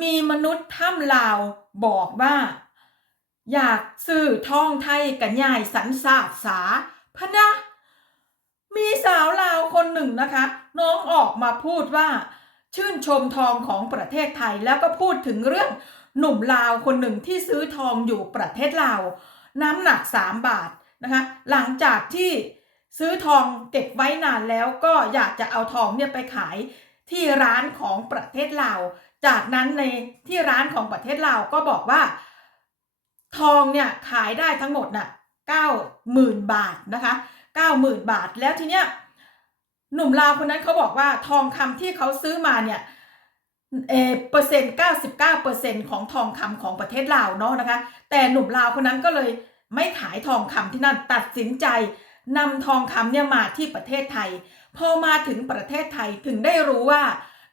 มีมนุษย์ถ้ำลาวบอกว่า อยากซื้อทองไทยกันยายสันสาสาพะนะ มีสาวลาวคนหนึ่งนะคะ น้องออกมาพูดว่า ชื่นชมทองของประเทศไทยแล้วก็พูดถึงเรื่องหนุ่มลาวคนหนึ่งที่ซื้อทองอยู่ประเทศลาว น้ำหนัก 3 บาทนะคะ หลังจากที่ซื้อทองเก็บไว้นานแล้วก็อยากจะเอาทองเนี่ยไปขายที่ร้านของประเทศลาว จากนั้นในที่ร้านของประเทศลาวก็บอกว่า ทองเนี่ยขายได้ทั้งหมดน่ะเก้าหมื่นบาทนะคะเก้าหมื่นบาทแล้วทีเนี้ยหนุ่มลาวคนนั้นเขาบอกว่าทองคำที่เขาซื้อมาเนี่ยเออเปอร์เซ็นต์เก้าสิบเก้าเปอร์เซ็นต์ของทองคำของประเทศลาวเนาะนะคะ แต่หนุ่มลาวคนนั้นก็เลยไม่ขายทองคำที่นั่นตัดสินใจนำทองคำเนี่ยมาที่ประเทศไทย พอมาถึงประเทศไทยถึงได้รู้ว่า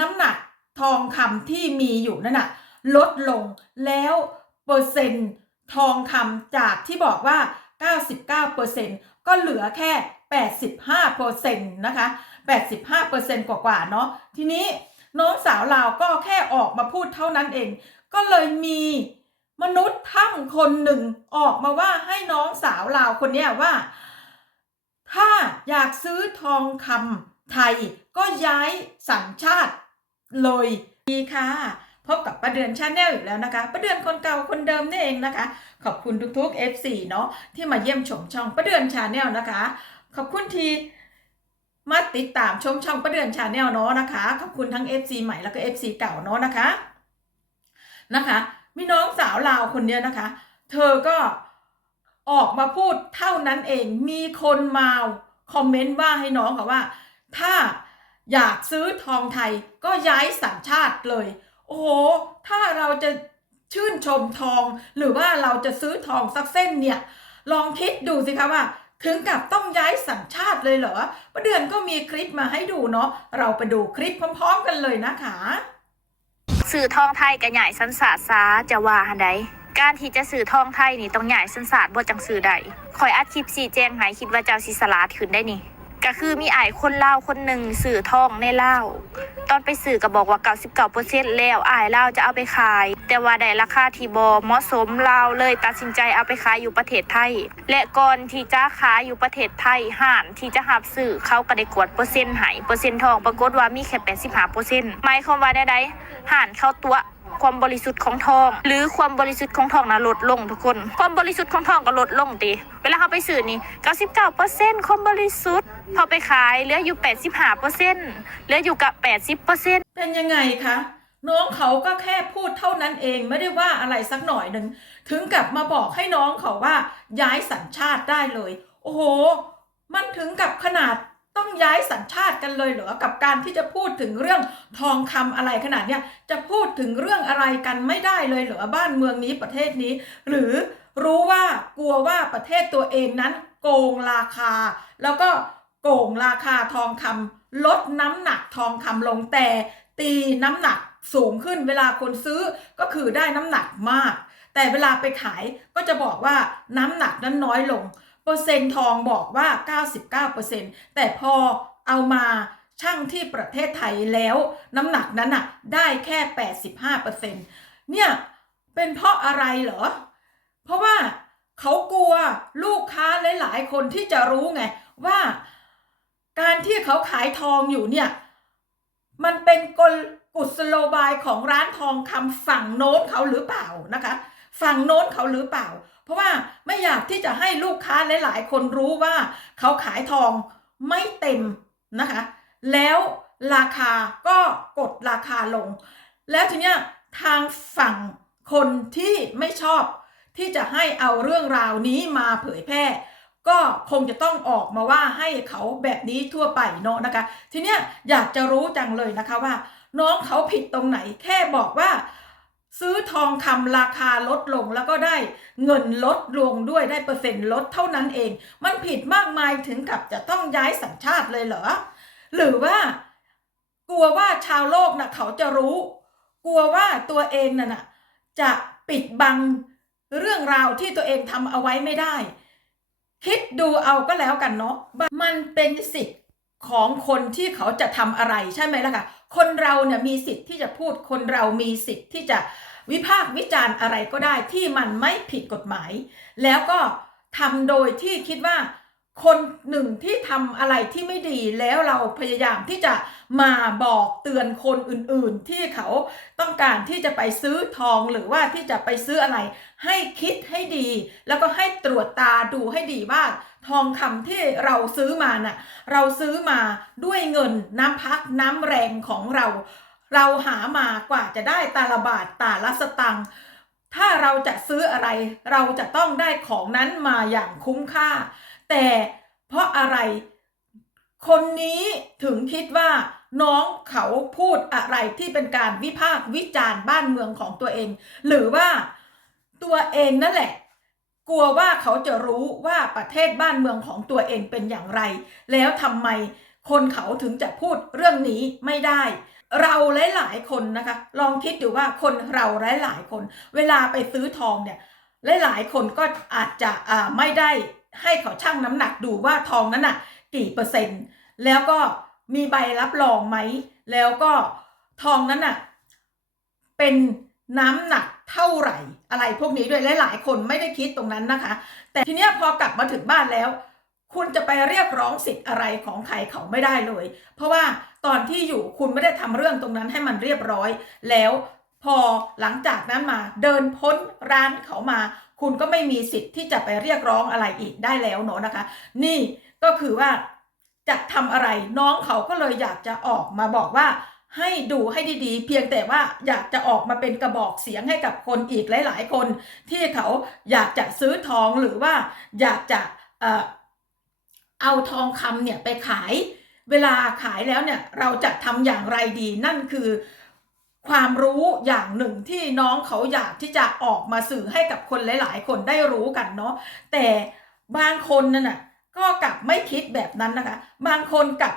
น้ำหนัก ทองคำที่มีอยู่นั่นน่ะลดลงแล้วเปอร์เซ็นต์ทองคำจากที่บอกว่า 99%ก็เหลือแค่ 85%นะคะ85%กว่าๆเนาะทีนี้น้องสาวลาวก็แค่ออกมาพูดเท่านั้นเอง ก็เลยมีมนุษย์ถ้ำคนหนึ่งออกมาว่าให้น้องสาวลาวคนนี้ว่า ถ้าอยากซื้อทองคำไทยก็ย้ายสัญชาติ เลยดีค่ะ พบกับประเดือนชาแนลอีกแล้วนะคะ ประเดือนคนเก่าคนเดิมนี่เองนะคะ ขอบคุณทุกๆ F4 เนาะที่มาเยี่ยมชมช่องประเดือนชาแนลนะคะ ขอบคุณทีมาติดตามชมช่องประเดือนชาแนลเนาะนะคะ ขอบคุณทั้ง FC ใหม่แล้วก็ FC เก่าเนาะนะคะนะคะมีน้องสาวลาวคนเนี้ยนะคะ เธอก็ออกมาพูดเท่านั้นเองมีคนมาคอมเมนต์ว่าให้น้องค่ะว่า ถ้า อยากซื้อทองไทยก็ย้ายสัญชาติเลย โอ้โห ถ้าเราจะชื่นชมทอง หรือว่าเราจะซื้อทองสักเส้นเนี่ย ลองคิดดูสิคะว่า ถึงกับต้องย้ายสัญชาติเลยเหรอประเดือนก็มีคลิปมาให้ดูเนาะ เราไปดูคลิปพร้อมๆกันเลยนะคะสื่อทองไทยกับใหญ่สันสาซาจะว่าหันใดการที่จะสื่อทองไทยนี่ต้องใหญ่สันสาดบ่จังสื่อใดคอยอัดคลิปสีแจงหายคิดว่าเจ้าสิสลาดขึ้นได้นี่ ก็คือมีไอ้คนเล่าคนหนึ่งสื่อทองในเล่าตอนไปสื่อก็บอกว่า 99%แล้วอ้เล่าจะเอาไปขาย แต่ว่าได้ราคาที่บ่เหมาะสมเล่าเลยตัดสินใจเอาไปขายอยู่ประเทศไทย และก่อนที่จะขายอยู่ประเทศไทยห่านที่จะหับสื่อเขาก็ได้กวดเปอร์เซ็นต์ให้เปอร์เซ็นต์ทองปรากฏว่ามีแค่85%หมายความว่าได้ห่านเข้าตัวความบริสุทธิ์ของทอง หรือความบริสุทธิ์ของทองนะลดลงทุกคน ความบริสุทธิ์ของทองก็ลดลงตีเวลาเขาไปซื้อนี่ 99%ความบริสุทธิ์ พอไปขายเหลืออยู่ 85%เหลืออยู่กับ 80%เป็นยังไงคะน้องเขาก็แค่พูดเท่านั้นเองไม่ได้ว่าอะไรสักหน่อยหนึ่ง ถึงกับมาบอกให้น้องเขาว่าย้ายสัญชาติได้เลย โอ้โห มันถึงกับขนาดต้องย้ายสัญชาติกันเลยเหรอกับการที่จะพูดถึงเรื่องทองคำอะไรขนาดเนี้ยจะพูดถึงเรื่องอะไรกันไม่ได้เลยเหรอบ้านเมืองนี้ประเทศนี้ หรือรู้ว่ากลัวว่าประเทศตัวเองนั้นโกงราคา แล้วก็ โกงราคาทองคำลดน้ำหนักทองคำลงแต่ตีน้ำหนักสูงขึ้นเวลาคนซื้อก็คือได้น้ำหนักมาก แต่เวลาไปขายก็จะบอกว่าน้ำหนักนั้นน้อยลง เปอร์เซ็นต์ทองบอกว่า 99%แต่พอเอามาชั่งที่ประเทศไทยแล้วน้ำหนักนั้นน่ะได้แค่ 85%เนี่ยเป็นเพราะอะไรเหรอ เพราะว่าเขากลัวลูกค้าหลาย ๆ คนที่จะรู้ไงว่า การที่เขาขายทองอยู่เนี่ย มันเป็นกลกุศโลบายของร้านทองคำฝั่งโน้นเขาหรือเปล่านะคะ ฝั่งโน้นเขาหรือเปล่า เพราะว่าไม่อยากที่จะให้ลูกค้าหลาย ๆ คนรู้ว่าเขาขายทองไม่เต็มนะคะ แล้วราคาก็กดราคาลง แล้วทีเนี้ยทางฝั่งคนที่ไม่ชอบที่จะให้เอาเรื่องราวนี้มาเผยแพร่ ก็คงจะต้องออกมาว่าให้เขาแบบนี้ทั่วไปเนาะนะคะ ทีเนี้ยอยากจะรู้จังเลยนะคะว่า น้องเขาผิดตรงไหนแค่บอกว่า ซื้อทองคำราคาลดลงแล้วก็ได้เงินลดลงด้วยได้เปอร์เซ็นต์ลดเท่านั้นเอง มันผิดมากมายถึงกับจะต้องย้ายสัญชาติเลยเหรอหรือว่ากลัวว่าชาวโลกนะ่ะเขาจะรู้ กลัวว่าตัวเองน่ะนะจะปิดบังเรื่องราวที่ตัวเองทำเอาไว้ไม่ได้ คิดดูเอาก็แล้วกันเนาะมันเป็นสิทธิ์ของคนที่เขาจะทำอะไรใช่ไหมล่ะคะคนเราเนี่ยมีสิทธิ์ที่จะพูดคนเรามีสิทธิ์ที่จะวิพากษ์วิจารณ์อะไรก็ได้ที่มันไม่ผิดกฎหมาย แล้วก็ทำโดยที่คิดว่า คนหนึ่งที่ทำอะไรที่ไม่ดีแล้วเราพยายามที่จะมาบอกเตือนคนอื่นๆ ที่เขาต้องการที่จะไปซื้อทองหรือว่าที่จะไปซื้ออะไร ให้คิดให้ดี แล้วก็ให้ตรวจตาดูให้ดีว่าทองคำที่เราซื้อมาน่ะเราซื้อมาด้วยเงินน้ำพักน้ำแรงของเรา เราหามากว่าจะได้ตาละบาทตาละสตังค์ถ้าเราจะซื้ออะไร เราจะต้องได้ของนั้นมาอย่างคุ้มค่า แต่เพราะอะไร คนนี้ถึงคิดว่าน้องเขาพูดอะไรที่เป็นการวิพากษ์วิจารณ์บ้านเมืองของตัวเอง หรือว่าตัวเองนั่นแหละ กลัวว่าเขาจะรู้ว่าประเทศบ้านเมืองของตัวเองเป็นอย่างไร แล้วทำไมคนเขาถึงจะพูดเรื่องนี้ไม่ได้ เราหลายๆคนนะคะ ลองคิดดูว่าคนเราหลายๆคน เวลาไปซื้อทองเนี่ยหลายๆคนก็อาจจะไม่ได้ ให้เขาชั่งน้ำหนักดูว่าทองนั้นน่ะ กี่เปอร์เซ็นต์ แล้วก็มีใบรับรองไหม แล้วก็ทองนั้นน่ะ เป็นน้ำหนักเท่าไหร่ อะไรพวกนี้ด้วยหลายๆคนไม่ได้คิดตรงนั้นนะคะ แต่ทีเนี้ยพอกลับมาถึงบ้านแล้ว คุณจะไปเรียกร้องสิทธิ์อะไรของใครเขาไม่ได้เลย เพราะว่าตอนที่อยู่คุณไม่ได้ทำเรื่องตรงนั้นให้มันเรียบร้อยแล้ว พอหลังจากนั้นมาเดินพ้นร้านเขามา คุณก็ไม่มีสิทธิ์ที่จะไปเรียกร้องอะไรอีกได้แล้วเนาะนะคะ นี่ก็คือว่าจะทำอะไรน้องเขาก็เลยอยากจะออกมาบอกว่าให้ดูให้ดีๆ เพียงแต่ว่าอยากจะออกมาเป็นกระบอกเสียงให้กับคนอีกหลายๆ คน ที่เขาอยากจะซื้อทองหรือว่าอยากจะเออเอาทองคำเนี่ยไปขาย เวลาขายแล้วเนี่ยเราจะทำอย่างไรดีนั่นคือ ความรู้อย่างหนึ่งที่น้องเขาอยากที่จะออกมาสื่อให้กับคนหลาย ๆ คนได้รู้กันเนาะแต่บางคนนั่นน่ะก็กลับไม่คิดแบบนั้นนะคะ บางคนกลับ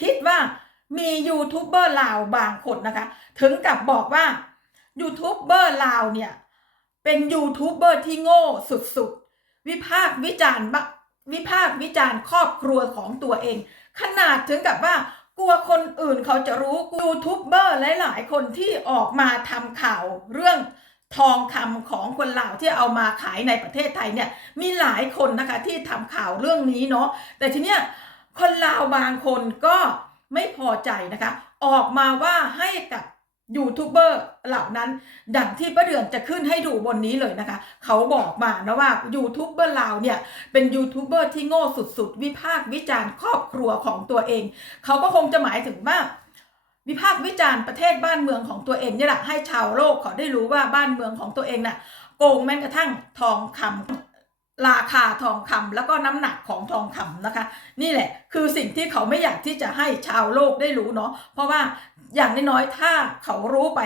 คิดว่ามียูทูบเบอร์ลาวบางคนนะคะ ถึงกับบอกว่ายูทูบเบอร์ลาวเนี่ย เป็นยูทูบเบอร์ที่โง่สุด ๆ วิพากษ์วิจารณ์วิพากษ์วิจารณ์ครอบครัวของตัวเอง ขนาดถึงกับว่า กลัวคนอื่นเขาจะรู้ยูทูบเบอร์หลาย ๆ คนที่ออกมาทำข่าวเรื่องทองคำของคนลาวที่เอามาขายในประเทศไทยเนี่ยมีหลายคนนะคะที่ทำข่าวเรื่องนี้เนาะแต่ทีเนี้ยคนลาวบางคนก็ไม่พอใจนะคะ ออกมาว่าให้กับ ยูทูบเบอร์เหล่านั้น ดังที่ประเดือนจะขึ้นให้ดูบนนี้เลยนะคะ เขาบอกมานะว่ายูทูบเบอร์ลาวเนี่ยเป็นยูทูบเบอร์ที่โง่สุดๆ วิพากษ์วิจารณ์ครอบครัวของตัวเอง เขาก็คงจะหมายถึงว่าวิพากษ์วิจารณ์ประเทศบ้านเมืองของตัวเองนี่แหละให้ชาวโลกเขาได้รู้ว่าบ้านเมืองของตัวเองน่ะโกงแม้กระทั่งทองคำ ราคาทองคำแล้วก็น้ำหนักของทองคำนะคะ นี่แหละคือสิ่งที่เขาไม่อยากที่จะให้ชาวโลกได้รู้เนาะเพราะว่าอย่างน้อยๆถ้าเขารู้ไป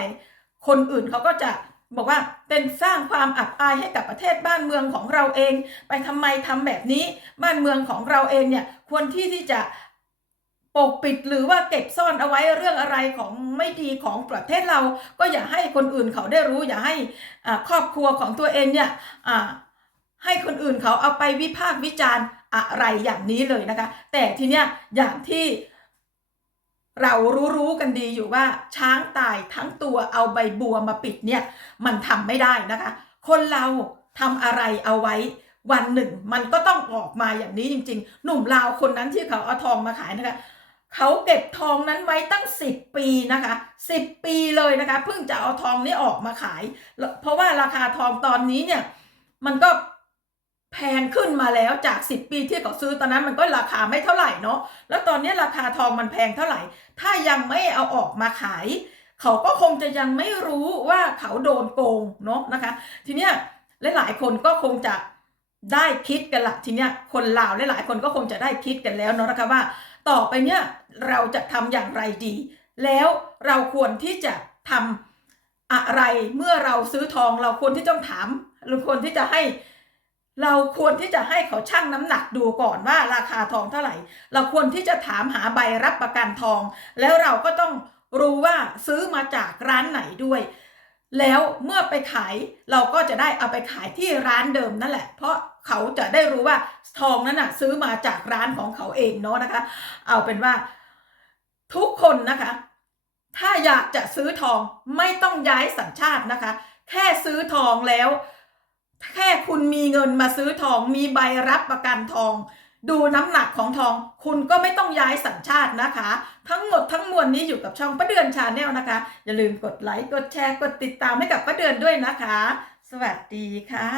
คนอื่นเขาก็จะบอกว่าเป็นสร้างความอับอายให้กับประเทศบ้านเมืองของเราเอง ไปทำไมทำแบบนี้บ้านเมืองของเราเองเนี่ยควรที่ที่จะปกปิดหรือว่าเก็บซ่อนเอาไว้เรื่องอะไรของไม่ดีของประเทศเรา ก็อย่าให้คนอื่นเขาได้รู้ อย่าให้ครอบครัวของตัวเองเนี่ย ให้คนอื่นเขาเอาไปวิพากษ์วิจารณ์อะไรอย่างนี้เลยนะคะ แต่ทีเนี้ยอย่างที่เรารู้ๆกันดีอยู่ว่าช้างตายทั้งตัวเอาใบบัวมาปิดเนี่ยมันทำไม่ได้นะคะ คนเราทำอะไรเอาไว้วันหนึ่ง มันก็ต้องออกมาอย่างนี้จริง ๆ หนุ่มลาวคนนั้นที่เขาเอาทองมาขายนะคะเขาเก็บทองนั้นไว้ตั้งสิบปีนะคะสิบปีเลยนะคะเพิ่งจะเอาทองนี้ออกมาขาย เพราะว่าราคาทองตอนนี้เนี่ยมันก็ พงขึ้นมาแล้วจากสิบปีที่เขาซื้อตอนนั้นมันก็ราคาไม่เท่าไหร่เนาะแล้วตอนนี้ราคาทองมันแพงเท่าไหร่ ถ้ายังไม่เอาออกมาขาย เขาก็คงจะยังไม่รู้ว่าเขาโดนโกงเนาะนะคะ ทีเนี้ยหลายๆคนก็คงจะได้คิดกันละทีเนี้ยคนลาวหลายๆคนก็คงจะได้คิดกันแล้วเนาะนะคะว่า ต่อไปเนี่ยเราจะทำอย่างไรดี แล้วเราควรที่จะทำอะไรเมื่อเราซื้อทองเราควรที่ต้องถามหรือควรที่จะให้ เราควรที่จะให้เขาชั่งน้ำหนักดูก่อนว่าราคาทองเท่าไหร่ เราควรที่จะถามหาใบรับประกันทอง แล้วเราก็ต้องรู้ว่าซื้อมาจากร้านไหนด้วย แล้วเมื่อไปขายเราก็จะได้เอาไปขายที่ร้านเดิมนั่นแหละ เพราะเขาจะได้รู้ว่าทองนั้นน่ะซื้อมาจากร้านของเขาเองเนาะนะคะ เอาเป็นว่าทุกคนนะคะ ถ้าอยากจะซื้อทองไม่ต้องย้ายสัญชาตินะคะ แค่ซื้อทองแล้ว แค่คุณมีเงินมาซื้อทองมีใบรับประกันทอง ดูน้ำหนักของทอง คุณก็ไม่ต้องย้ายสัญชาตินะคะ ทั้งหมดทั้งมวลนี้อยู่กับช่องป้าเดือนชาแนลนะคะ อย่าลืมกดไลค์กดแชร์กดติดตามให้กับป้าเดือนด้วยนะคะ สวัสดีค่ะ